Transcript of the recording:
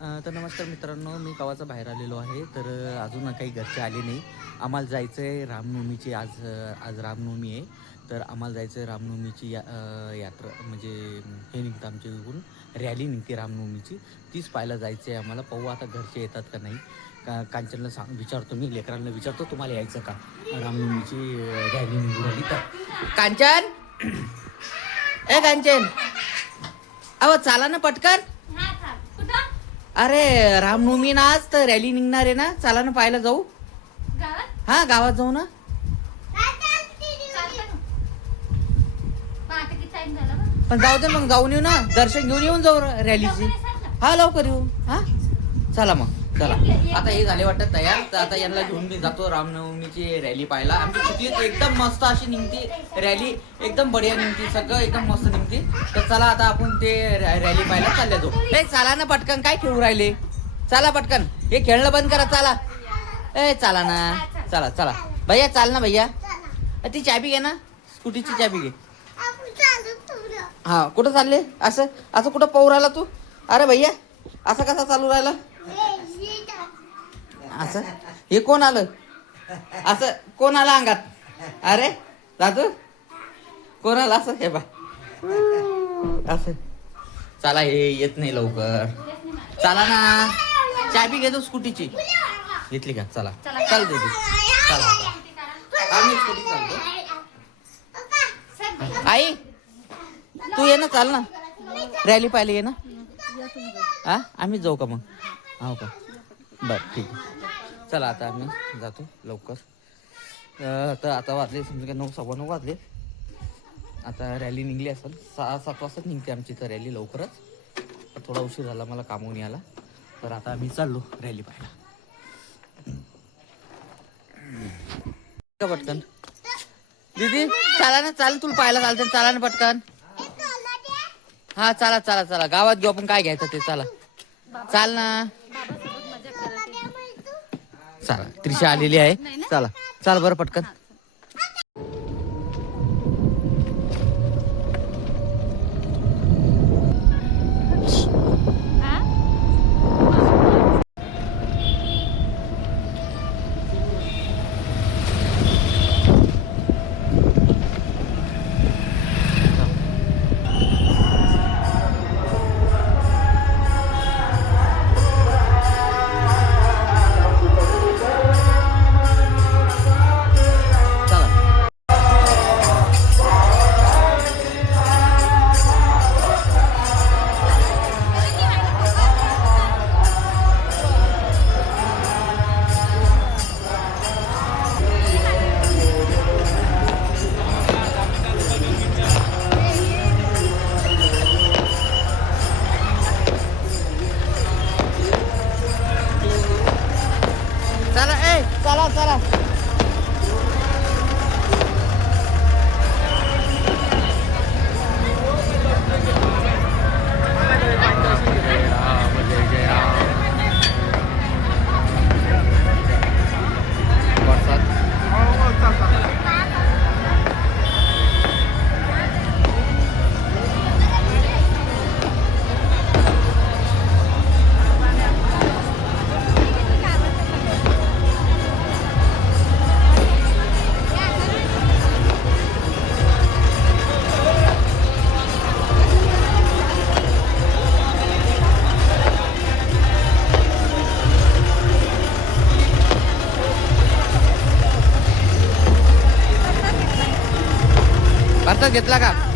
तर नमस्कार मित्रांनो, मी गावाचा बाहेर आलेलो आहे. तर अजून काही घरचे आले नाही. आम्हाला जायचं आहे रामनवमीची. आज रामनवमी आहे. तर आम्हाला जायचं आहे रामनवमीची यात्रा, म्हणजे हे निघतं आमच्या इकडून रॅली निघते रामनवमीची. तीच पाहायला जायचं आहे आम्हाला. पाहू आता घरचे येतात का नाही. कांचनला विचारतो, मी लेकरांना विचारतो, तुम्हाला यायचं का रामनवमीची रॅली निघून आली तर. कांचन, ए कांचन, अहो चला ना पटकन. अरे रामनवमी ना आज, तर रॅली निघणार आहे ना, चला ना पाहायला जाऊ. हा गावात जाऊ ना. पण जाऊ दे मग, जाऊन येऊ ना, दर्शन घेऊन येऊन जाऊ रॅलीची. हा लवकर येऊ. हा चला मग, चला. आता हे झाले वाटत तयार, तर आता यांना घेऊन मी जातो रामनवमीची रॅली पाहायला. आमची चिखलीत एकदम मस्त अशी निघते रॅली, एकदम बढिया निघते, सगळं एकदम मस्त निघते. तर चला आता आपण ते रॅली पाहायला चालले जाऊ. ए चला ना पटकन, काय खेळू राहिले, चला पटकन, हे खेळणं बंद करा, चला. ए चला ना, चला चला भैया, चाल ना भैया. ती चाबी घे ना, स्कूटीची चाबी घे. हा कुठं चालले, असं असं कुठं पाहू राहिला तू. अरे भैया, असं कसा चालू राहिला असं. हे कोण आलं, असं कोण आलं अंगात. अरे दादू, कोण आलं असं, हे बा असं. चला, हे येत नाही लवकर. चला ना, चाबी घेतो स्कूटीची. घेतली का, चला चल दे, चला आम्ही स्कूटी चालतो. आई तू ये ना, चाल ना, रॅली पाहिली ये ना. हा आम्हीच जाऊ का मग. हो का, बरं ठीक आहे. चला आता आम्ही जातो लवकर. तर आता वाजले समजा 9, 9:15 वाजले. आता रॅली निघली असेल 6-7 वाजता निघते आमची तर रॅली लवकरच. थोडा उशीर झाला मला कामून यायला, तर आता आम्ही चाललो रॅली पाहायला. पटकन दीदी, चला ना, चाल, तुला पाहायला चालते, चला ना पटकन. हा चला चला चला, गावात घेऊ आपण, काय घ्यायचं ते, चला चाल ना. चला, त्रिशा आलेली आहे, चला चाल बरं पटकन. चला चला. भारतात घेतला का.